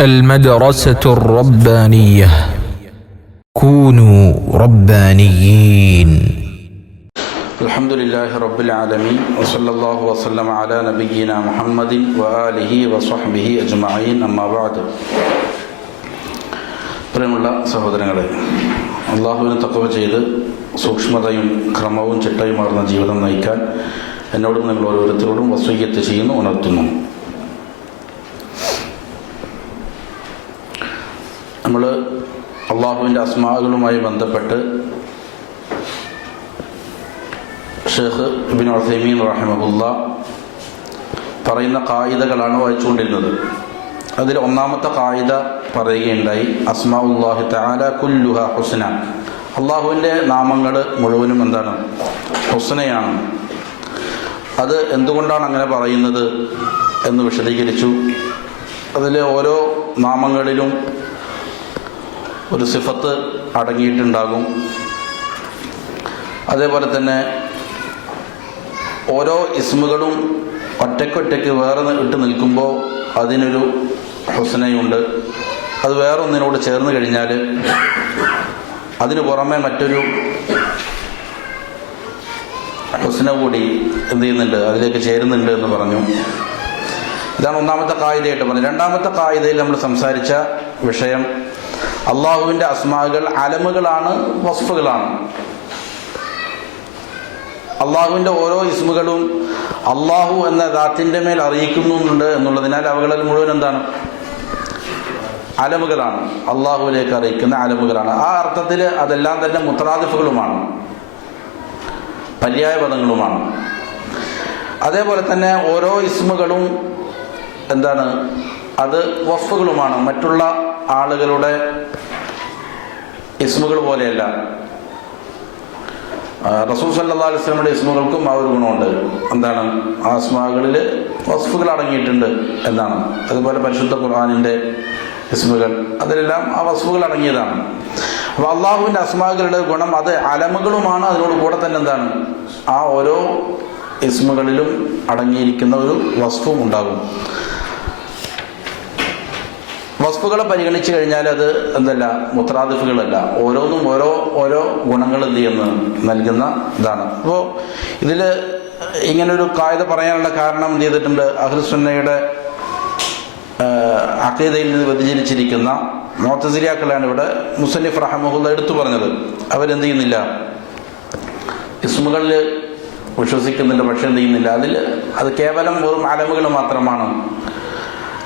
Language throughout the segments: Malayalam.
المدرسة الربانية كونوا ربانيين الحمد لله رب العالمين وصلى الله وسلم على نبينا محمد وآله وصحبه أجمعين أما بعد പ്രിയമുള്ള സഹോദരങ്ങളെ അള്ളാഹുവിനെ തക്കവ ചെയ്ത് സൂക്ഷ്മതയും ക്രമവും ചിട്ടയുമാർന്ന ജീവിതം നയിക്കാൻ എന്നോടും നിങ്ങൾ ഓരോരുത്തരോടും വസൂയത്ത് ചെയ്യുന്നു ഉണർത്തുന്നു നമ്മൾ അള്ളാഹുവിന്റെ അസ്മാകളുമായി ബന്ധപ്പെട്ട് ഷേഖ് ഇബിൻ അസൈമീൻ റഹിമഹുല്ല പറയുന്ന കായികകളാണ് വായിച്ചുകൊണ്ടിരുന്നത്. അതിൽ ഒന്നാമത്തെ കായിക പറയുകയുണ്ടായി അസ്മാഉല്ലാഹി തആല കുല്ലുഹ ഹുസ്ന. അള്ളാഹുവിന്റെ നാമങ്ങൾ മുഴുവനും എന്താണ്? ഹുസ്നയാണ്. അത് എന്തുകൊണ്ടാണ് അങ്ങനെ പറയുന്നത് എന്ന് വിശദീകരിച്ചു. അതിലെ ഓരോ നാമങ്ങളിലും ഒരു സിഫത്ത് അടങ്ങിയിട്ടുണ്ടാകും. അതേപോലെ തന്നെ ഓരോ ഇസ്മുകളും ഒറ്റയ്ക്കൊറ്റയ്ക്ക് വേറെ ഇട്ട് നിൽക്കുമ്പോൾ അതിനൊരു ഹുസനയുണ്ട്. അത് വേറൊന്നിനോട് ചേർന്ന് കഴിഞ്ഞാൽ അതിന് പുറമെ മറ്റൊരു ഹുസന കൂടി എന്ത് ചെയ്യുന്നുണ്ട്? അതിലേക്ക് ചേരുന്നുണ്ട് എന്ന് പറഞ്ഞു. ഇതാണ് ഒന്നാമത്തെ കായികയായിട്ട് പറഞ്ഞത്. രണ്ടാമത്തെ കായികയിൽ നമ്മൾ സംസാരിച്ച വിഷയം അള്ളാഹുവിന്റെ അസ്മാകൾ അലമുകളാണ് വസ്ഫുകളാണ്. അള്ളാഹുവിന്റെ ഓരോ ഇസ്മുകളും അള്ളാഹു എന്ന ദാത്തിന്റെ മേൽ അറിയിക്കുന്നുണ്ട് എന്നുള്ളതിനാൽ അവകളിൽ മുഴുവൻ എന്താണ്? അലമുകളാണ്. അള്ളാഹുവിലേക്ക് അറിയിക്കുന്ന അലമുകളാണ്. ആ അർത്ഥത്തിൽ അതെല്ലാം തന്നെ മുത്രാദിഫുകളുമാണ് പര്യായ പദങ്ങളുമാണ്. അതേപോലെ തന്നെ ഓരോ ഇസ്മുകളും എന്താണ്? അത് വഫുകളുമാണ് മറ്റുള്ള ആളുകളുടെ ഇസ്മുകൾ പോലെയല്ല. റസൂൽ സല്ലാ അലിസ്ലമിയുടെ ഇസ്മുകൾക്കും ആ ഒരു ഗുണമുണ്ട്. എന്താണ്? ആ വസ്ഫുകൾ അടങ്ങിയിട്ടുണ്ട് എന്നാണ്. അതുപോലെ പരിശുദ്ധ ഖുർആാനിന്റെ ഇസ്മുകൾ അതിലെല്ലാം ആ വസ്ഫുകൾ അടങ്ങിയതാണ്. അപ്പോൾ അള്ളാഹുവിന്റെ അസ്മാകളുടെ ഗുണം അത് അലമുകളുമാണ്. അതിനോട് കൂടെ തന്നെ എന്താണ്? ആ ഓരോ ഇസ്മുകളിലും അടങ്ങിയിരിക്കുന്ന ഒരു വസ്ഫും ഉണ്ടാകും. വസ്തുക്കളെ പരിഗണിച്ചു കഴിഞ്ഞാൽ അത് എന്തല്ല മുത്രാദിഫുകളല്ല. ഓരോന്നും ഓരോ ഓരോ ഗുണങ്ങൾ എന്ത് ചെയ്യുന്നു? നൽകുന്ന ഇതാണ്. അപ്പോൾ ഇതിൽ ഇങ്ങനൊരു കായത പറയാനുള്ള കാരണം എന്ത് ചെയ്തിട്ടുണ്ട്? അഹ്ലുസുന്നയുടെ അക്കീതയിൽ നിന്ന് വ്യതിചരിച്ചിരിക്കുന്ന മോത്തസിരിയാക്കളാണ് ഇവിടെ മുസന്നിഫ് റഹമുല്ല എടുത്തു പറഞ്ഞത്. അവരെന്ത് ചെയ്യുന്നില്ല? ഇസ്മുകളിൽ വിശ്വസിക്കുന്നില്ല പക്ഷെ എന്ത് ചെയ്യുന്നില്ല. അതിൽ അത് കേവലം വെറും അലമുകൾ മാത്രമാണ്.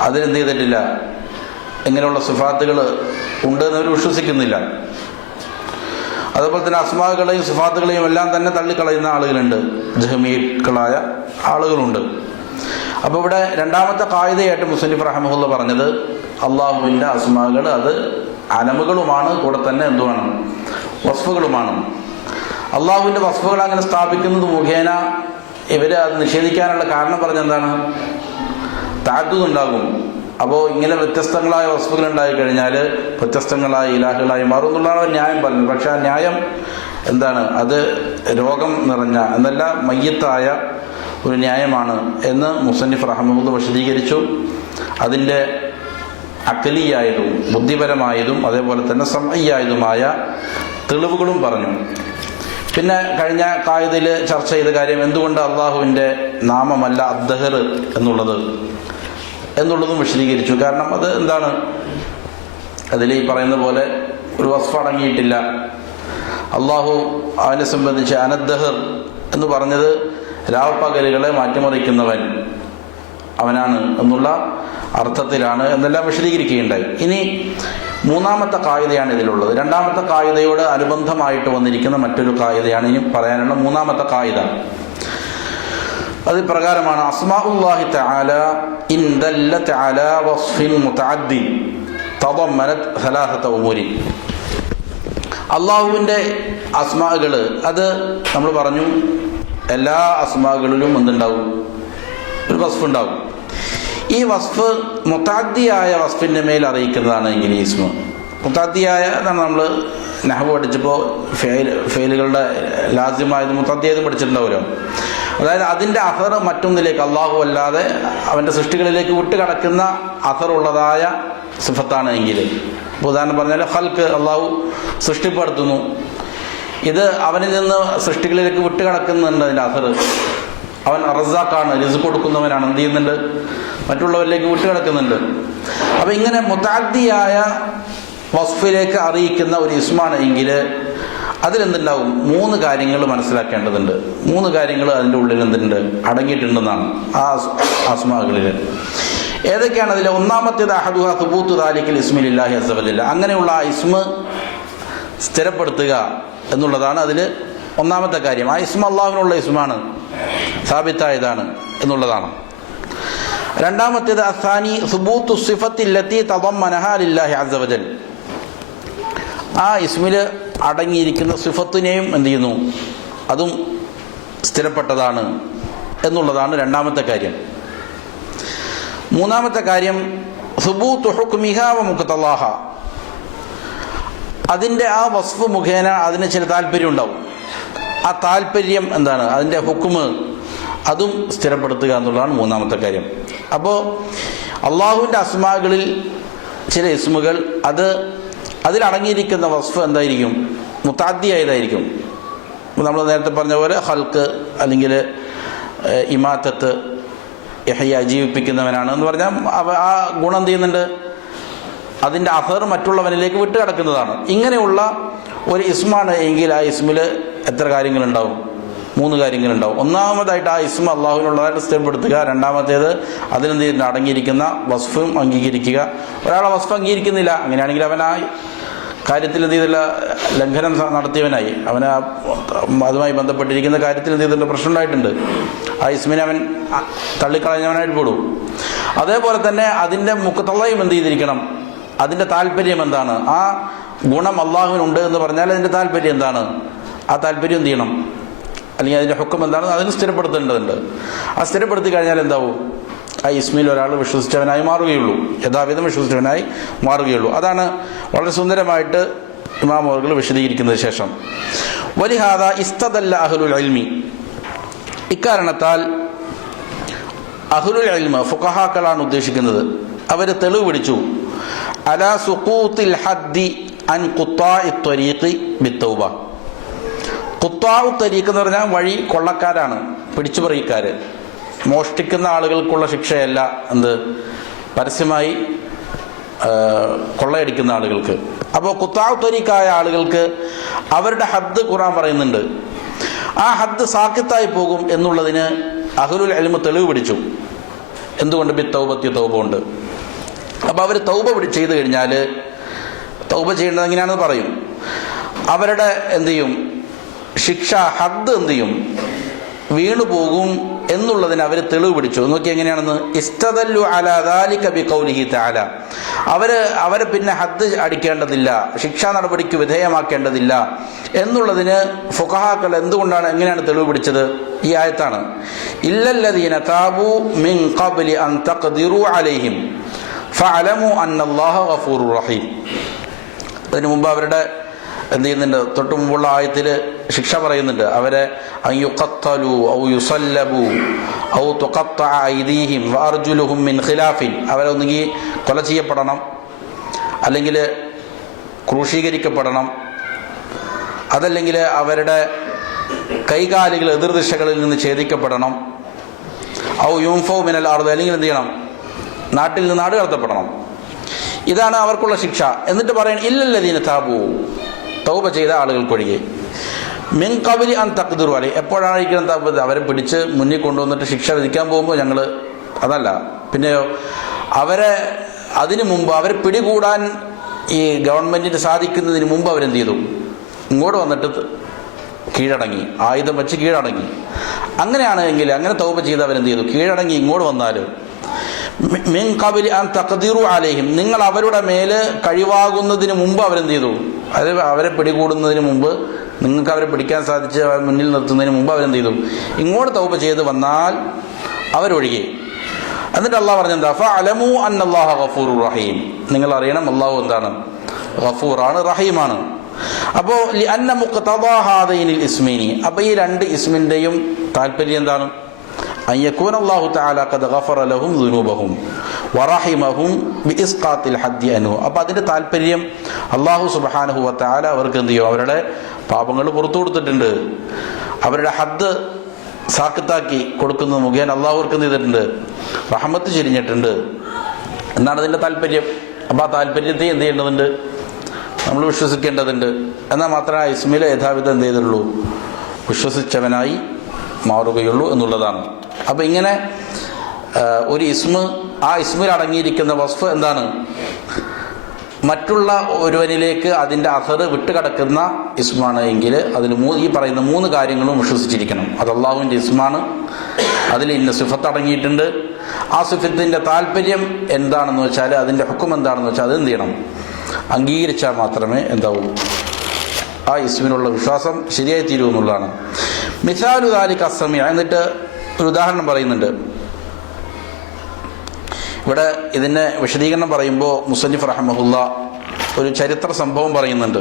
അതിനെന്ത് ചെയ്തിട്ടില്ല? ഇങ്ങനെയുള്ള സിഫാത്തുകൾ ഉണ്ടെന്ന് അവർ വിശ്വസിക്കുന്നില്ല. അതുപോലെ തന്നെ അസ്മാകളെയും സിഫാത്തുകളെയും എല്ലാം തന്നെ തള്ളിക്കളയുന്ന ആളുകളുണ്ട്. ജഹമീക്കളായ ആളുകളുണ്ട്. അപ്പോൾ ഇവിടെ രണ്ടാമത്തെ കായികയായിട്ട് മുസ്ലിഫ് റഹമുല്ല പറഞ്ഞത് അള്ളാഹുവിന്റെ അസ്മാകൾ അത് അനമുകളുമാണ് കൂടെ തന്നെ എന്തുമാണ് വസ്ഫുകളുമാണ്. അള്ളാഹുവിന്റെ വസ്ഫുകൾ അങ്ങനെ സ്ഥാപിക്കുന്നത് മുഖേന ഇവർ അത് നിഷേധിക്കാനുള്ള കാരണം പറഞ്ഞെന്താണ്? താഴ്ത്തുന്നുണ്ടാകും അപ്പോൾ ഇങ്ങനെ വ്യത്യസ്തങ്ങളായ വസ്തുക്കൾ ഉണ്ടായി കഴിഞ്ഞാൽ വ്യത്യസ്തങ്ങളായ ഇലാഹുകളായി മാറും എന്നുള്ളതാണ് ന്യായം പറഞ്ഞത്. പക്ഷെ ആ ന്യായം എന്താണ്? അത് രോഗം നിറഞ്ഞ എന്നല്ല മയ്യത്തായ ഒരു ന്യായമാണ് എന്ന് മുസന്നിഫ് റഹമുദ് വിശദീകരിച്ചു. അതിന്റെ അക്കലിയായതും ബുദ്ധിപരമായതും അതേപോലെ തന്നെ സമയ്യായതുമായ തെളിവുകളും പറഞ്ഞു. പിന്നെ കഴിഞ്ഞ കായതിൽ ചർച്ച ചെയ്ത കാര്യം എന്തുകൊണ്ട് അള്ളാഹുവിന്റെ നാമമല്ല അദ്ദഹർ എന്നുള്ളത്? എന്നുള്ളതും വിശദീകരിച്ചു. കാരണം അത് എന്താണ്? അതിൽ ഈ പറയുന്ന പോലെ ഒരു വസ്ഫ അടങ്ങിയിട്ടില്ല. അള്ളാഹു അവനെ സംബന്ധിച്ച് അനദ്ദഹർ എന്ന് പറഞ്ഞത് രാവപ്പകലുകളെ മാറ്റിമറിക്കുന്നവൻ അവനാണ് എന്നുള്ള അർത്ഥത്തിലാണ് എന്നെല്ലാം വിശദീകരിക്കുകയുണ്ടായി. ഇനി മൂന്നാമത്തെ കായികയാണ് ഇതിലുള്ളത്. രണ്ടാമത്തെ കായികയോട് അനുബന്ധമായിട്ട് വന്നിരിക്കുന്ന മറ്റൊരു കായികയാണ് ഇനി പറയാനുള്ള മൂന്നാമത്തെ കായിക. അത് പ്രകാരമാണ് അസ്മാഉല്ലാഹി തആല ഇൻ ദല്ലത അലാ മുതഅദ്ദി അള്ളാഹുവിന്റെ അസ്മാകൾ അത് നമ്മൾ പറഞ്ഞു എല്ലാ അസ്മാകളിലും എന്തുണ്ടാവും? ഒരു വസ്ഫ് ഉണ്ടാവും. ഈ വസ്ഫ് മുത്താദ്ദിയായ വസ്ഫിന്റെ മേൽ അറിയിക്കുന്നതാണ് ഇങ്ങനെ ഈസ്മ മുത്താദ്ദിയായ എന്നാണ് നമ്മൾ നഹവ് പഠിച്ചപ്പോൾ ഫെയിൽ ഫെയിലുകളുടെ ലാസ്യമായത് മുത്താദ്യായത് പഠിച്ചിട്ടുണ്ടാവുമല്ലോ. അതായത് അതിന്റെ അസർ മറ്റൊന്നിലേക്ക് അള്ളാഹു അല്ലാതെ അവന്റെ സൃഷ്ടികളിലേക്ക് വിട്ടുകടക്കുന്ന അസറുള്ളതായ സിഫത്താണ് എങ്കിൽ ഉദാഹരണം പറഞ്ഞാൽ ഹൽക്ക് അള്ളാഹു സൃഷ്ടിപ്പെടുത്തുന്നു. ഇത് അവനിൽ നിന്ന് സൃഷ്ടികളിലേക്ക് വിട്ടുകിടക്കുന്നുണ്ട് അതിന്റെ അസർ. അവൻ റസാക്കാണ് റിസ് കൊടുക്കുന്നവനാണ് എന്ത് ചെയ്യുന്നുണ്ട്? മറ്റുള്ളവരിലേക്ക് വിട്ടുകിടക്കുന്നുണ്ട്. അപ്പം ഇങ്ങനെ മുതാദ്ദിയായ വസ്ഫിലേക്ക് അറിയിക്കുന്ന ഒരു ഇസ്മാണ് എങ്കിൽ അതിലെന്തുണ്ടാവും? മൂന്ന് കാര്യങ്ങൾ മനസ്സിലാക്കേണ്ടതുണ്ട്. മൂന്ന് കാര്യങ്ങൾ അതിന്റെ ഉള്ളിൽ എന്തുണ്ട് അടങ്ങിയിട്ടുണ്ടെന്നാണ് ആ അസ്മാകളിൽ. ഏതൊക്കെയാണ് അതിലെ ഒന്നാമത്തേത്? അഹദുഹ സുബൂത്ത് താലിക്കൽ ഇസ്മിലില്ലാഹി അസബലില്ല അങ്ങനെയുള്ള ആ ഇസ്മ സ്ഥിരപ്പെടുത്തുക എന്നുള്ളതാണ് അതിൽ ഒന്നാമത്തെ കാര്യം. ആ ഇസ്മ അള്ളാഹുവിനുള്ള ഇസ്മാണ് സാബിത്തായതാണ് എന്നുള്ളതാണ്. രണ്ടാമത്തേത് അസാനി സുബൂത്ത് സിഫത്തില്ലത്തി തവം മനഹാലില്ലാഹി അസവജൽ ആ ഇസ്മിൽ അടങ്ങിയിരിക്കുന്ന സിഫത്തിനെയും എന്ത് ചെയ്യുന്നു? അതും സ്ഥിരപ്പെട്ടതാണ് എന്നുള്ളതാണ് രണ്ടാമത്തെ കാര്യം. മൂന്നാമത്തെ കാര്യം സുബൂത്ത് ഹുക്മിഹാവ മുഖത്തല്ലാഹ. അതിന്റെ ആ വസ്ഫ് മുഖേന അതിന് ചില താല്പര്യം ഉണ്ടാവും. ആ താല്പര്യം എന്താണ്? അതിന്റെ ഹുക്കുമ് അതും സ്ഥിരപ്പെടുത്തുക എന്നുള്ളതാണ് മൂന്നാമത്തെ കാര്യം. അപ്പോൾ അള്ളാഹുവിന്റെ അസ്മാകളിൽ ചില ഇസ്മുകൾ അത് അതിലടങ്ങിയിരിക്കുന്ന വസ്ഫ് എന്തായിരിക്കും? മുത്താദ്യായതായിരിക്കും. നമ്മൾ നേരത്തെ പറഞ്ഞ പോലെ ഹൽക്ക് അല്ലെങ്കിൽ ഇമാത്തത്ത് യഹയ ജീവിപ്പിക്കുന്നവനാണ് എന്ന് പറഞ്ഞാൽ അവ ആ ഗുണം ചെയ്യുന്നുണ്ട്? അതിന്റെ അസർ മറ്റുള്ളവനിലേക്ക് വിട്ടുകിടക്കുന്നതാണ്. ഇങ്ങനെയുള്ള ഒരു ഇസ്മാണ് എങ്കിൽ ആ ഇസ്മിൽ എത്ര കാര്യങ്ങളുണ്ടാവും? മൂന്ന് കാര്യങ്ങളുണ്ടാവും. ഒന്നാമതായിട്ട് ആ ഇസ്മ അള്ളാഹുവിനുള്ളതായിട്ട് സ്ഥിരപ്പെടുത്തുക. രണ്ടാമത്തേത് അതിനെന്ത് അടങ്ങിയിരിക്കുന്ന വസ്ഫും അംഗീകരിക്കുക. ഒരാളെ വസ്ഫ് അംഗീകരിക്കുന്നില്ല. അങ്ങനെയാണെങ്കിൽ അവൻ ആ കാര്യത്തിൽ എന്ത് ചെയ്തില്ല? ലംഘനം നടത്തിയവനായി. അവന് അതുമായി ബന്ധപ്പെട്ടിരിക്കുന്ന കാര്യത്തിൽ എന്ത് ചെയ്തിട്ടുണ്ട്? പ്രശ്നം ഉണ്ടായിട്ടുണ്ട്. ആ ഇസ്മിനെ അവൻ തള്ളിക്കളഞ്ഞവനായിട്ട് പെടും. അതേപോലെ തന്നെ അതിന്റെ മുഖത്തള്ളയും എന്ത് ചെയ്തിരിക്കണം? അതിന്റെ താല്പര്യം എന്താണ്? ആ ഗുണം അള്ളാഹുവിനുണ്ട് എന്ന് പറഞ്ഞാൽ അതിന്റെ താല്പര്യം എന്താണ്? ആ താല്പര്യം എന്ത് ചെയ്യണം? അല്ലെങ്കിൽ അതിന്റെ ഹുക്കം എന്താണെന്ന് അതിന് സ്ഥിരപ്പെടുത്തേണ്ടതുണ്ട്. ആ സ്ഥിരപ്പെടുത്തി കഴിഞ്ഞാൽ എന്താവും? ആ ഇസ്മിയിൽ ഒരാൾ വിശ്വസിച്ചവനായി മാറുകയുള്ളൂ. യഥാവിധം വിശ്വസിച്ചവനായി മാറുകയുള്ളൂ. അതാണ് വളരെ സുന്ദരമായിട്ട് ഇമാം അവർകൾ വിശദീകരിക്കുന്നത് ശേഷം. വലിഹാദ ഇസ്തദല്ല അഹ്ലുൽ അൽമി ഇക്കാരണത്താൽ അഹ്ലുൽ അൽമ ഫുഖഹാക്കളാണ് ഉദ്ദേശിക്കുന്നത്. അവർ തെളിവ് പിടിച്ചു. അലാ സുഖൂത്തിൽ ഹദ്ദി അൻ കുത്തായി ത്വരീഖി ബിത്തൗബ. കുത്താവു തരീഖ് എന്ന് പറഞ്ഞാൽ വഴി കൊള്ളക്കാരാണ് പിടിച്ചുപറിക്കാർ മോഷ്ടിക്കുന്ന ആളുകൾക്കുള്ള ശിക്ഷയല്ല എന്ത്? പരസ്യമായി കൊള്ളയടിക്കുന്ന ആളുകൾക്ക്. അപ്പോൾ കുത്താവ് തരീക്കായ ആളുകൾക്ക് അവരുടെ ഹദ് ഖുറാൻ പറയുന്നുണ്ട്. ആ ഹദ് സാക്കിത്തായി പോകും എന്നുള്ളതിന് അഹുലുൽ അലിമ തെളിവ് പിടിച്ചു. എന്തുകൊണ്ട്? ബി തൗബത്തി തൗബ ഉണ്ട് അപ്പോൾ അവർ തൗബ പിടി ചെയ്ത് കഴിഞ്ഞാൽ തൗബ ചെയ്യേണ്ടത് എങ്ങനെയാണെന്ന് പറയും. അവരുടെ എന്ത് ചെയ്യും? ശിക്ഷ ഹദ് എന്ത് ചെയ്യും? വീണു പോകും എന്നുള്ളതിന് അവർ തെളിവ് പിടിച്ചു. നോക്കി എങ്ങനെയാണെന്ന്? ഇസ്തദല്ലു അലാ ദാലിക ബി ഖൗലിഹി തആല. അവർ അവരെ പിന്നെ ഹദ് അടിക്കേണ്ടതില്ല ശിക്ഷാ നടപടിക്ക് വിധേയമാക്കേണ്ടതില്ല എന്നുള്ളതിന് ഫുഖഹാക്കൾ എന്തുകൊണ്ടാണ് എങ്ങനെയാണ് തെളിവ് പിടിച്ചത്? ഈ ആയത്താണ്. ഇല്ലല്ലദീന താബു മിൻ ഖബ്ലി അൻ തഖ്ദിറു അലൈഹിം ഫഅലമു അന്നല്ലാഹ ഗഫൂറുർ റഹീം. അതിനു മുമ്പ് അവരുടെ എന്ത് ചെയ്യുന്നുണ്ട്? തൊട്ട് മുമ്പുള്ള ആയത്തിൽ ശിക്ഷ പറയുന്നുണ്ട്. അവരെ അയ്യുഖത്തലു ഔ ഔ മിൻ അവരെ ഒന്നുകിൽ കൊല ചെയ്യപ്പെടണം അല്ലെങ്കിൽ ക്രൂശീകരിക്കപ്പെടണം അതല്ലെങ്കിൽ അവരുടെ കൈകാലുകൾ എതിർദിശകളിൽ നിന്ന് ഛേദിക്കപ്പെടണം. ഔ യൂംഫോ മിനൽ ആർദ് അല്ലെങ്കിൽ എന്ത് ചെയ്യണം? നാട്ടിൽ നിന്ന് നാട് കടത്തപ്പെടണം. ഇതാണ് അവർക്കുള്ള ശിക്ഷ. എന്നിട്ട് പറയണം ഇല്ലല്ലതീന താബു തൗബ ചെയ്ത ആളുകൾക്കൊഴികെ മിൻ കബലി അൻ തക്തിറു അലി എപ്പോഴായിരിക്കണം തൗബ? അവരെ പിടിച്ച് മുന്നിൽ കൊണ്ടുവന്നിട്ട് ശിക്ഷ വിധിക്കാൻ പോകുമ്പോൾ ഞങ്ങൾ അതല്ല. പിന്നെയോ അവരെ അതിനു മുമ്പ് അവരെ പിടികൂടാൻ ഈ ഗവൺമെന്റിന് സാധിക്കുന്നതിന് മുമ്പ് അവരെന്ത് ചെയ്തു? ഇങ്ങോട്ട് വന്നിട്ട് കീഴടങ്ങി. ആയുധം വെച്ച് കീഴടങ്ങി. അങ്ങനെയാണെങ്കിൽ അങ്ങനെ തൗബ ചെയ്ത് അവരെന്ത് ചെയ്തു? കീഴടങ്ങി ഇങ്ങോട്ട് വന്നാലും. മിൻ കബിലി അൻ തഖദിറു അലൈഹിം. നിങ്ങൾ അവരുടെ മേൽ കഴിവാകുന്നതിന് മുമ്പ് അവരെന്ത് ചെയ്തു? അത് അവരെ പിടികൂടുന്നതിന് മുമ്പ് നിങ്ങൾക്ക് അവരെ പിടിക്കാൻ സാധിച്ച് മുന്നിൽ നിർത്തുന്നതിന് മുമ്പ് അവരെന്ത് ചെയ്തു? ഇങ്ങോട്ട് തൗബ ചെയ്ത് വന്നാൽ അവരൊഴികെ. എന്നിട്ട് അള്ളാഹ് പറഞ്ഞെന്താ? ഫ അലമു അൻ അള്ളാഹ ഗഫൂർ റഹീം. നിങ്ങൾ അറിയണം അള്ളാഹു എന്താണ്? ഗഫൂറാണ് റഹീമാണ്. അപ്പോൾ അന്ന മുഖ്തദാഹാദൈനിൽ ഇസ്മീനി അപ്പോൾ ഈ രണ്ട് ഇസ്മിന്റെയും താല്പര്യം എന്താണ്? അയ്യക്കൂൻ അള്ളാഹു താലാഖത് ഗഫർ അലഹും ലഹും ദുനൂബഹും. വറഹിമഹും ബിഇസ്ഖാത്തിൽ ഹദ്ദി അനു. അപ്പോൾ അതിന്റെ താല്പര്യം അള്ളാഹു സുബാനഹു വത്താല അവർക്ക് എന്ത് ചെയ്യും? അവരുടെ പാപങ്ങൾ പുറത്തു കൊടുത്തിട്ടുണ്ട്. അവരുടെ ഹദ് സാക്കത്താക്കി കൊടുക്കുന്നത് മുഖേന അള്ളാഹു അവർക്ക് എന്ത് ചെയ്തിട്ടുണ്ട്? റഹമത്ത് ചൊരിഞ്ഞിട്ടുണ്ട്. എന്നാണ് അതിന്റെ താല്പര്യം. അപ്പോൾ ആ താല്പര്യത്തെ എന്ത് ചെയ്യേണ്ടതുണ്ട്? നമ്മൾ വിശ്വസിക്കേണ്ടതുണ്ട്. എന്നാൽ മാത്രമേ ആ ഇസ്മിലെ യഥാവിധം എന്ത് ചെയ്തുള്ളൂ? വിശ്വസിച്ചവനായി മാറുകയുള്ളൂ എന്നുള്ളതാണ്. അപ്പോൾ ഇങ്ങനെ ഒരു ഇസ്മ് ആ ഇസ്മിൽ അടങ്ങിയിരിക്കുന്ന വസ്ഫ് എന്താണ്? മറ്റുള്ള ഒരുവനിലേക്ക് അതിന്റെ അഹർ വിട്ടുകിടക്കുന്ന ഇസ്മാണ് എങ്കിൽ അതിന് മൂ ഈ പറയുന്ന മൂന്ന് കാര്യങ്ങളും വിശ്വസിച്ചിരിക്കണം. അത് അള്ളാഹുവിന്റെ ഇസ്മാണ്. അതിൽ ഇന്ന സിഫത്ത് അടങ്ങിയിട്ടുണ്ട്. ആ സിഫത്തിന്റെ താല്പര്യം എന്താണെന്ന് വെച്ചാൽ അതിന്റെ ഹുക്കും എന്താണെന്ന് വെച്ചാൽ അത് എന്ത് ചെയ്യണം? അംഗീകരിച്ചാൽ മാത്രമേ എന്താവൂ. ആ ഇസ്മിനുള്ള വിശ്വാസം ശരിയായി തീരുമെന്നുള്ളതാണ് മിസാലുദാലി അസമിയ എന്നിട്ട് ഒരു ഉദാഹരണം പറയുന്നുണ്ട്. ഇവിടെ ഇതിന്റെ വിശദീകരണം പറയുമ്പോൾ മുസന്നിഫ് റഹമുല്ല ഒരു ചരിത്ര സംഭവം പറയുന്നുണ്ട്.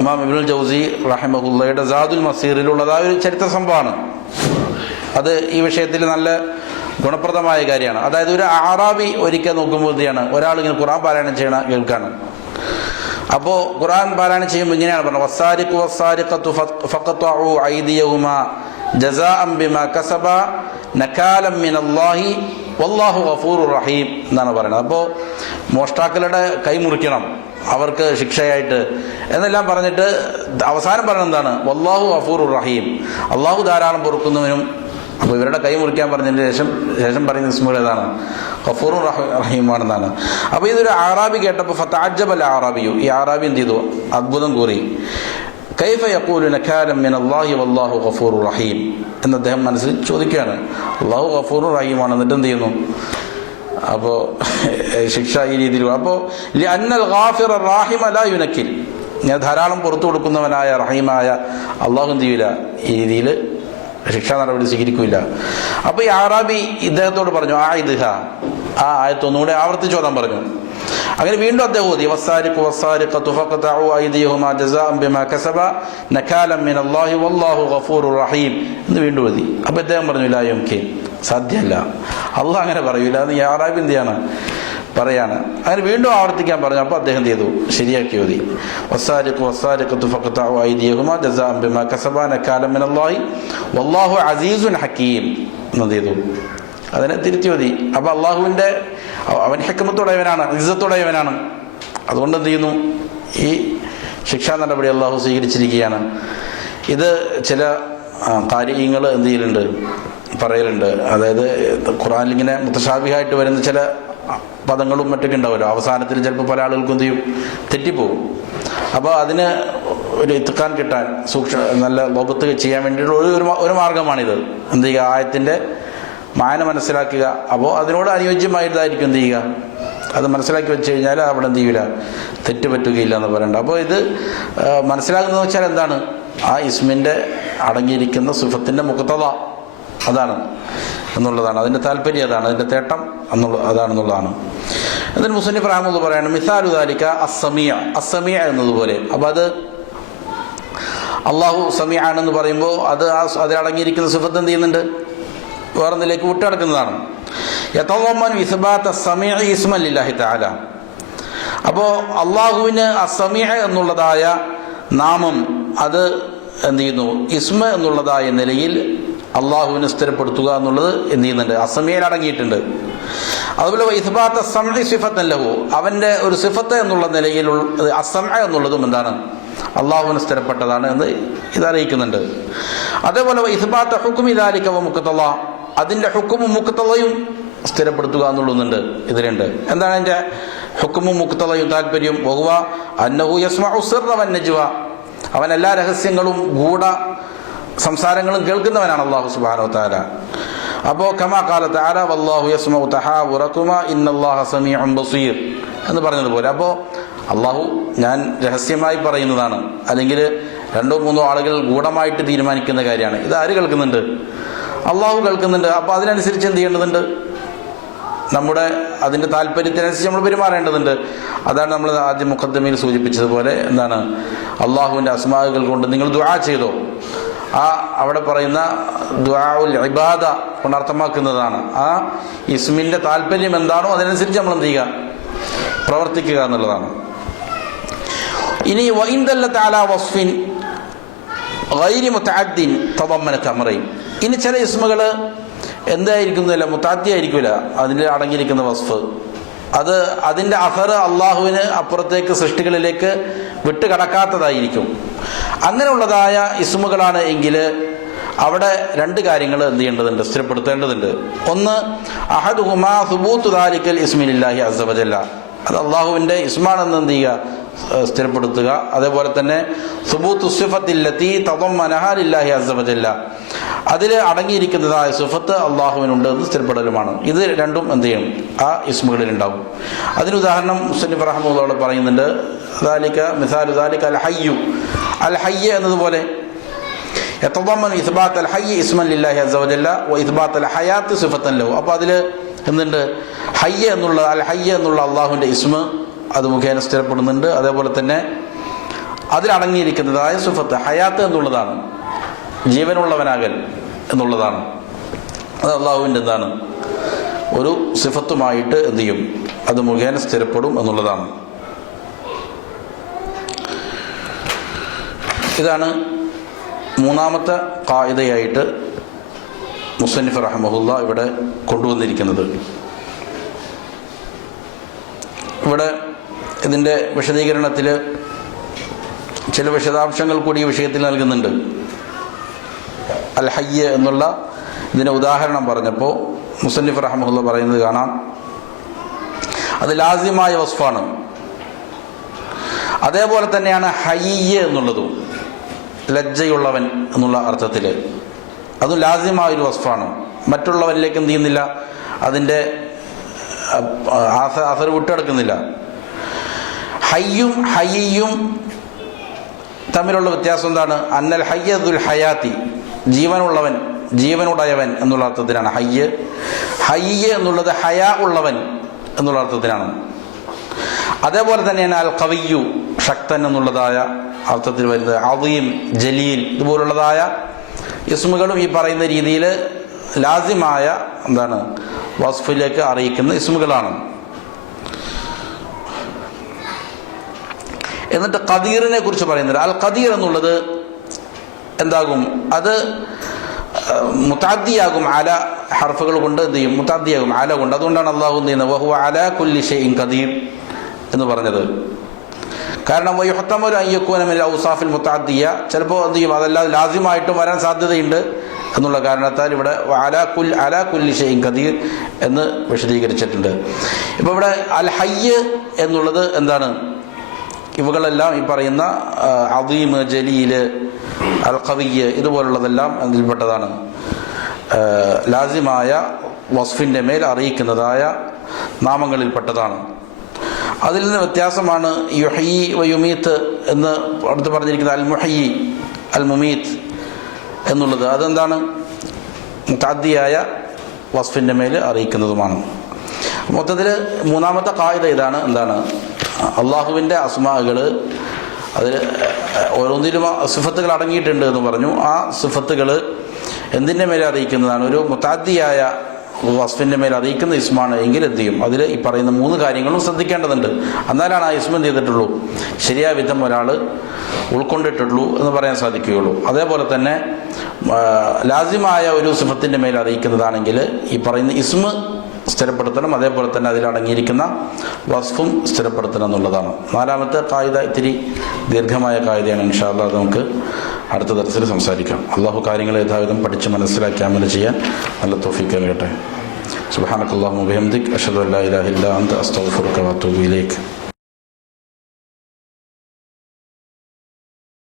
ഇമാം ഇബ്നുൽ ജൗസി റഹ്മഹുല്ലയുടെ ജാദുൽ മസീറിലുള്ളതായ ഒരു ചരിത്ര സംഭവമാണ്. അത് ഈ വിഷയത്തിൽ നല്ല ഗുണപ്രദമായ കാര്യമാണ്. അതായത് ഒരു ആറാബി ഒരിക്കൽ നോക്കുമ്പോഴത്തെയാണ് ഒരാൾ ഇങ്ങനെ ഖുറാൻ പാരായണം ചെയ്യണ കേൾക്കാണ്. അപ്പോൾ ഖുറാൻ പാരായണം ചെയ്യുമ്പോൾ ഇങ്ങനെയാണ് പറഞ്ഞത്. വസാരിഖു വസാരിഖത്തു ഫഖത്തു ഐദിയഹുമ ജസാഅം ബിമാ കസബ നകാലം മിനല്ലാഹി വല്ലാഹു ഗഫൂറു റഹീം എന്നാണ് പറയുന്നത്. അപ്പോൾ മോഷ്ടാക്കളുടെ കൈ മുറിക്കണം അവർക്ക് ശിക്ഷയായിട്ട്. എന്നെല്ലാം പറഞ്ഞിട്ട് അവസാനം പറയുന്നത് എന്താണ്? വല്ലാഹു ഗഫൂറു റഹീം. അള്ളാഹു ധാരാളം പൊറുക്കുന്നവനും അപ്പോൾ ഇവരുടെ കൈ മുറിക്കാൻ പറഞ്ഞതിന് ശേഷം ശേഷം പറയുന്ന ഇസ്മുൽ ഏതാണ്? ഗഫൂറു റഹ- റഹീമാണെന്നാണ്. അപ്പോൾ ഇതൊരു ആറാബി കേട്ടപ്പോൾ അല്ല ആറാബിയു ഈ ആറാബി എന്ത് ചെയ്തു? അത്ഭുതം കൂറി. കൈഫ യക്കൂലു കാലം മിൻ വല്ലാഹു ഗഫൂറു റഹീം എന്ന് അദ്ദേഹം മനസ്സിൽ ചോദിക്കുകയാണ്. അള്ളാഹു ഗഫൂറു റഹീമാണ്. എന്നിട്ട് എന്ത് ചെയ്യുന്നു? അപ്പോൾ ശിക്ഷ ഈ രീതിയിൽ അപ്പോൾ അന്നൽ ഗാഫിർ റാഹിം ലാ യുനക്കിൽ. ഞാൻ ധാരാളം പുറത്തു കൊടുക്കുന്നവനായ റഹീമായ അള്ളാഹു എന്ത് ചെയ്യില്ല ഈ രീതിയിൽ ശിക്ഷാ നടപടി സ്വീകരിക്കില്ല അപ്പോൾ ഈ ആറാബി ഇദ്ദേഹത്തോട് പറഞ്ഞു ആ ഇദ്ഹ ആ ആയത്തൊന്നുകൂടെ ആവർത്തിച്ചോദാൻ പറഞ്ഞു. അങ്ങനെ വീണ്ടും അദ്ദേഹം ഓതി വസ്സാരിഖു ഗഫൂറുർ റഹീം എന്ന് വീണ്ടും ഓതി. അപ്പോൾ അദ്ദേഹം പറഞ്ഞു ലാ യുംകിൻ സാധ്യമല്ല അള്ളാഹ് അങ്ങനെ പറയൂല. എന്ന് യാറാബി എന്ത് ചെയ്യാണ്? പറയാണ്. അങ്ങനെ വീണ്ടും ആവർത്തിക്കാൻ പറഞ്ഞു. അപ്പോൾ അദ്ദേഹം ചെയ്തു? ശരിയാക്കി ഓതി. വസ്സാരിഖു മിനല്ലാഹി വല്ലാഹു അസീസുൻ ഹക്കീം എന്ന് ചെയ്തു? അതിനെ തിരുത്തി മതി. അപ്പൊ അള്ളാഹുവിന്റെ അവൻ ഹെക്കമത്തോടെയവനാണ് ഇസത്തോടെയവനാണ് അതുകൊണ്ട് എന്ത് ചെയ്യുന്നു? ഈ ശിക്ഷാ നടപടി അള്ളാഹു സ്വീകരിച്ചിരിക്കുകയാണ്. ഇത് ചില കാര്യങ്ങൾ എന്ത് ചെയ്യലുണ്ട്? പറയലുണ്ട്. അതായത് ഖുറാനിൽ ഇങ്ങനെ മുത്തശാബിഹായിട്ട് വരുന്ന ചില പദങ്ങളും മറ്റൊക്കെ ഉണ്ടാവുമല്ലോ. അവസാനത്തിൽ ചിലപ്പോൾ പല ആളുകൾക്കും എന്ത് ചെയ്യും? തെറ്റിപ്പോവും. അപ്പോൾ അതിന് ഒരു എത്തുക്കാൻ കിട്ടാൻ സൂക്ഷ്മ നല്ല ലോകത്ത് ചെയ്യാൻ വേണ്ടിയിട്ടുള്ള ഒരു- ഒരു മാർഗമാണിത്. എന്ത് ചെയ്യുക? ആയത്തിന്റെ മായന മനസ്സിലാക്കുക. അപ്പോൾ അതിനോട് അനുയോജ്യമായതായിരിക്കും എന്ത് ചെയ്യുക? അത് മനസ്സിലാക്കി വെച്ച് കഴിഞ്ഞാൽ അവിടെ എന്ത് ചെയ്യില്ല തെറ്റ് പറ്റുകയില്ല എന്ന് പറയണ്ട. അപ്പോൾ ഇത് മനസ്സിലാക്കുന്നത് വെച്ചാൽ എന്താണ്? ആ ഇസ്മിന്റെ അടങ്ങിയിരിക്കുന്ന സുഫത്തിന്റെ മുഖത്തത അതാണ് എന്നുള്ളതാണ്. അതിന്റെ താല്പര്യം അതാണ്. അതിന്റെ തേട്ടം എന്നുള്ള അതാണെന്നുള്ളതാണ്. എന്നിട്ട് മുസ്ലിം റഹ്മുള്ള പറയാണ് മിസാലു ദാലിക്ക അസമിയ അസമിയ എന്നതുപോലെ. അപ്പോൾ അത് അള്ളാഹു സമിയാണെന്ന് പറയുമ്പോൾ അത് ആ അതിലടങ്ങിയിരിക്കുന്ന സുഫത്ത് എന്ത് ചെയ്യുന്നുണ്ട്? വേറൊന്നിലേക്ക് വിട്ടുകിടക്കുന്നതാണ്. യഥോമൻ വിസബാത്ത സമീ അപ്പോൾ അള്ളാഹുവിന് അസമീഹ എന്നുള്ളതായ നാമം അത് എന്ത് ചെയ്യുന്നു? ഇസ്മ എന്നുള്ളതായ നിലയിൽ അള്ളാഹുവിനെ സ്ഥിരപ്പെടുത്തുക എന്നുള്ളത് എന്ത് ചെയ്യുന്നുണ്ട്? അസമീയിൽ അടങ്ങിയിട്ടുണ്ട്. അതുപോലെ ഇസ്ബാത്ത് സമി സിഫത്ത് അല്ലവോ അവന്റെ ഒരു സിഫത്ത് എന്നുള്ള നിലയിൽ അസമ എന്നുള്ളതും എന്താണ്? അള്ളാഹുവിന് സ്ഥിരപ്പെട്ടതാണ് എന്ന് ഇത് അറിയിക്കുന്നുണ്ട്. അതേപോലെ ഇസ്ബാത്ത് ഹുക്കും ഇതാലിക്കവ മുക്കത്തള്ള അതിന്റെ ഹുക്കുമും മുക്കത്തളയും സ്ഥിരപ്പെടുത്തുക എന്നുള്ളുന്നുണ്ട് ഇതിലുണ്ട് എന്താണ് എന്റെ ഹുക്കുമും മുക്തളയും താല്പര്യം ബഹുവ അന്നഹു വന്നജ്വ അവൻ എല്ലാ രഹസ്യങ്ങളും ഗൂഢ സംസാരങ്ങളും കേൾക്കുന്നവനാണ് അള്ളാഹു സുബാനോ താര അപ്പോ കമാ കാലത്ത് വല്ലാഹു യസ്മഉ തഹാവുറകുമ ഇന്നല്ലാഹ ബസീർ എന്ന് പറഞ്ഞതുപോലെ. അപ്പോൾ അള്ളാഹു ഞാൻ രഹസ്യമായി പറയുന്നതാണ്. അല്ലെങ്കിൽ രണ്ടോ മൂന്നോ ആളുകൾ ഗൂഢമായിട്ട് തീരുമാനിക്കുന്ന കാര്യമാണ്. ഇത് ആര് കേൾക്കുന്നുണ്ട്? അള്ളാഹു കേൾക്കുന്നുണ്ട്. അപ്പോൾ അതിനനുസരിച്ച് എന്ത് ചെയ്യേണ്ടതുണ്ട്? നമ്മുടെ അതിന്റെ താല്പര്യത്തിനനുസരിച്ച് നമ്മൾ പെരുമാറേണ്ടതുണ്ട്. അതാണ് നമ്മൾ ആദ്യം മുഖദ്ദമയിൽ സൂചിപ്പിച്ചതുപോലെ എന്താണ്? അള്ളാഹുവിന്റെ അസ്മാകൾ കൊണ്ട് നിങ്ങൾ ദുആ ചെയ്തോ. ആ അവിടെ പറയുന്ന ദ്വാവുൽ ഇബാദ കൊണ്ട് അർത്ഥമാക്കുന്നതാണ്. ആ ഇസ്മിന്റെ താല്പര്യം എന്താണോ അതിനനുസരിച്ച് നമ്മൾ എന്ത് ചെയ്യുക? പ്രവർത്തിക്കുക എന്നുള്ളതാണ്. ഇനി വൈന്ദല്ല താല വസ്ഫിൻ ഗൈരി മുത്താദ്ദീൻ തവമ്മനത്ത് അമറയും ഇനി ചില ഇസ്മുകൾ എന്തായിരിക്കുന്നില്ല മുത്താത്തി ആയിരിക്കില്ല അതിൽ അടങ്ങിയിരിക്കുന്ന വസ്ഫ്. അത് അതിന്റെ അഹർ അള്ളാഹുവിന് അപ്പുറത്തേക്ക് സൃഷ്ടികളിലേക്ക് വിട്ടുകടക്കാത്തതായിരിക്കും. അങ്ങനെയുള്ളതായ ഇസ്മുകളാണ് എങ്കിൽ അവിടെ രണ്ട് കാര്യങ്ങൾ എന്ത് ചെയ്യേണ്ടതുണ്ട് സ്ഥിരപ്പെടുത്തേണ്ടതുണ്ട്. ഒന്ന് അഹദ് ഹുമാ സുബൂത്ത് താലിക്കൽ ഇസ്മിനില്ലാഹി അസബജല്ല അത് അള്ളാഹുവിന്റെ ഇസ്മാണെന്ന് എന്ത് ചെയ്യുക? സ്ഥിരപ്പെടുത്തുക. അതേപോലെ തന്നെ സുബൂത്ത് സിഫത്തില്ലത്തി തവം മനഹാലില്ലാഹി അസബജല്ല അതിൽ അടങ്ങിയിരിക്കുന്നതായ സുഫത്ത് അള്ളാഹുവിനുണ്ട് എന്ന് സ്ഥിരപ്പെടലുമാണ്. ഇത് രണ്ടും എന്ത് ചെയ്യും? ആ ഇസ്മുകളിൽ ഉണ്ടാവും അതിന് ഉദാഹരണം മുസ്ലിം റഹ്മുള്ളോട് പറയുന്നുണ്ട്. ദാലിക മിസാലു ദാലിക അൽ ഹയ്യു. അൽ ഹയ്യ എന്നതുപോലെ എത്തമൻ ഇസ്ബാത്ത് അൽ ഹയ്യ ഇസ്മൻ ലില്ലാഹി അസബജല്ല വ ഇസ്ബാത്ത് അൽ ഹയാത്ത് സുഫത്തൻ ലഹു. അപ്പോൾ അതിൽ എന്തുണ്ട്? ഹയ്യ എന്നുള്ള അൽ ഹയ്യ എന്നുള്ള അള്ളാഹുവിന്റെ ഇസ്മ അത് മുഖേന സ്ഥിരപ്പെടുന്നുണ്ട്. അതേപോലെ തന്നെ അതിലടങ്ങിയിരിക്കുന്നത് അതായത് സുഫത്ത് ഹയാത്ത് എന്നുള്ളതാണ്. ജീവനുള്ളവനാകൽ എന്നുള്ളതാണ്. അത് അള്ളാഹുവിന്റെ എന്താണ്? ഒരു സിഫത്തുമായിട്ട് എന്ത് ചെയ്യും? അത് മുഖേന സ്ഥിരപ്പെടും എന്നുള്ളതാണ്. ഇതാണ് മൂന്നാമത്തെ കായികയായിട്ട് മുസന്നിഫ് റഹമുല്ല ഇവിടെ കൊണ്ടുവന്നിരിക്കുന്നത്. ഇവിടെ ഇതിന്റെ വിശദീകരണത്തിൽ ചില വിശദാംശങ്ങൾ കൂടി ഈ വിഷയത്തിൽ നൽകുന്നുണ്ട് അൽ ഹയ്യ എന്നുള്ള ഇതിന്റെ ഉദാഹരണം പറഞ്ഞപ്പോൾ മുസന്നിഫ് റഹമുല്ല പറയുന്നത് കാണാം അത് ലാസ്യമായ വസ്ഫാണ് അതേപോലെ തന്നെയാണ് ഹയ്യ എന്നുള്ളതും ലജ്ജയുള്ളവൻ എന്നുള്ള അർത്ഥത്തിൽ അതും ലാസ്യമായ ഒരു വസ്ഫാണ് മറ്റുള്ളവരിലേക്ക് എന്ത് ചെയ്യുന്നില്ല അതിന്റെ അസർ വിട്ടെടുക്കുന്നില്ല ഹയ്യും ഹയ്യും തമ്മിലുള്ള വ്യത്യാസം എന്താണ്? അന്നൽ ഹയ്യദുൽ ഹയാത്തി ജീവനുള്ളവൻ ജീവനുടയവൻ എന്നുള്ള അർത്ഥത്തിലാണ്. ഹയ്യ് ഹയ്യ് എന്നുള്ളത് ഹയാ ഉള്ളവൻ എന്നുള്ള അർത്ഥത്തിലാണ്. അതേപോലെ തന്നെയാണ് അൽ കവിയു ശക്തൻ എന്നുള്ളതായ അർത്ഥത്തിൽ വരുന്നത്. അവീം ജലീൽ ഇതുപോലുള്ളതായ ഇസ്മുകളും ഈ പറയുന്ന രീതിയിൽ ലാസിമായ എന്താണ് വസ്ഫിലേക്ക് അറിയിക്കുന്ന ഇസ്മുകളാണ്. എന്നിട്ട് കദീറിനെ കുറിച്ച് പറയുന്നത് അൽ കദീർ എന്നുള്ളത് എന്താകും? അത് മുത്താദ്ദിയാകും അല ഹർഫുകൾ കൊണ്ട് എന്ത് ചെയ്യും? മുത്താദ്ദിയാകും അല കൊണ്ട്. അതുകൊണ്ടാണ് അള്ളാഹു എന്ത് ചെയ്യുന്നത്? വഹു അല കുല്ലി ഷെയ്ൻ ഖദീർ എന്ന് പറഞ്ഞത്. കാരണം വയ്യത്തമൊരു അയ്യക്കൂനമില്ല ഔസാഫിൽ മുത്താദ്ദിയ. ചിലപ്പോൾ എന്ത് ചെയ്യും? അതെല്ലാം ലാസ്യമായിട്ടും വരാൻ സാധ്യതയുണ്ട് എന്നുള്ള കാരണത്താൽ ഇവിടെ അലാ കുൽ അലാ കുല്ലി ഷെയ്ൻ ഖദീർ എന്ന് വിശദീകരിച്ചിട്ടുണ്ട്. ഇപ്പോൾ ഇവിടെ അൽ ഹയ്യ് എന്നുള്ളത് എന്താണ്? ഇവകളെല്ലാം ഈ പറയുന്ന അദീം ജലീൽ അൽ കവിയ് ഇതുപോലുള്ളതെല്ലാം അതിൽപ്പെട്ടതാണ്. ലാസിമായ വസ്ഫിന്റെ മേൽ അറിയിക്കുന്നതായ നാമങ്ങളിൽപ്പെട്ടതാണ്. അതിൽ നിന്ന് വ്യത്യാസമാണ് യുഹയി വയുമീത്ത് എന്ന് അടുത്ത് പറഞ്ഞിരിക്കുന്ന അൽ മുഹയി അൽ മുമീത്ത് എന്നുള്ളത്. അതെന്താണ്? താദ്യയായ വസ്ഫിന്റെ മേൽ അറിയിക്കുന്നതുമാണ്. മൊത്തത്തിൽ മൂന്നാമത്തെ കായിക ഇതാണ് എന്താണ്? അള്ളാഹുവിന്റെ അസ്മാകൾ അതിൽ ഓരോന്നിലും സിഫത്തുകൾ അടങ്ങിയിട്ടുണ്ട് എന്ന് പറഞ്ഞു. ആ സിഫത്തുകൾ എന്തിന്റെ മേലെ അറിയിക്കുന്നതാണ്? ഒരു മുത്താദ്ദിയായ വസ്ഫിന്റെ മേൽ അറിയിക്കുന്ന ഇസ്മാണ് എങ്കിൽ എന്ത് ചെയ്യും? അതിൽ ഈ പറയുന്ന മൂന്ന് കാര്യങ്ങളും ശ്രദ്ധിക്കേണ്ടതുണ്ട്. എന്നാലാണ് ആ ഇസ്മ എന്ത് ചെയ്തിട്ടുള്ളൂ? ശരിയായ വിധം ഒരാൾ ഉൾക്കൊണ്ടിട്ടുള്ളൂ എന്ന് പറയാൻ സാധിക്കുകയുള്ളൂ. അതേപോലെ തന്നെ ലാസിമായ ഒരു സിഫത്തിന്റെ മേൽ അറിയിക്കുന്നതാണെങ്കിൽ ഈ പറയുന്ന ഇസ്മ സ്ഥിരപ്പെടുത്തണം. അതേപോലെ തന്നെ അതിലടങ്ങിയിരിക്കുന്ന വസ്ഫും സ്ഥിരപ്പെടുത്തണം എന്നുള്ളതാണ്. നാലാമത്തെ കായിക ഇത്തിരി ദീർഘമായ കായികയാണ്. ഇൻഷാല്ല അത് നമുക്ക് അടുത്ത തരത്തിൽ സംസാരിക്കാം. അള്ളാഹു കാര്യങ്ങൾ യഥാവിധം പഠിച്ച് മനസ്സിലാക്കി അമല ചെയ്യാൻ നല്ല തോഫിക്ക് കേട്ടെ സുബാനക്കല്ലാഹു മുബിഹംദിക് അഷദ് അല്ലാ ഇലാഹില്ല അന്ത്. അസ്തഫുർ വത്തൂബിലേക്ക്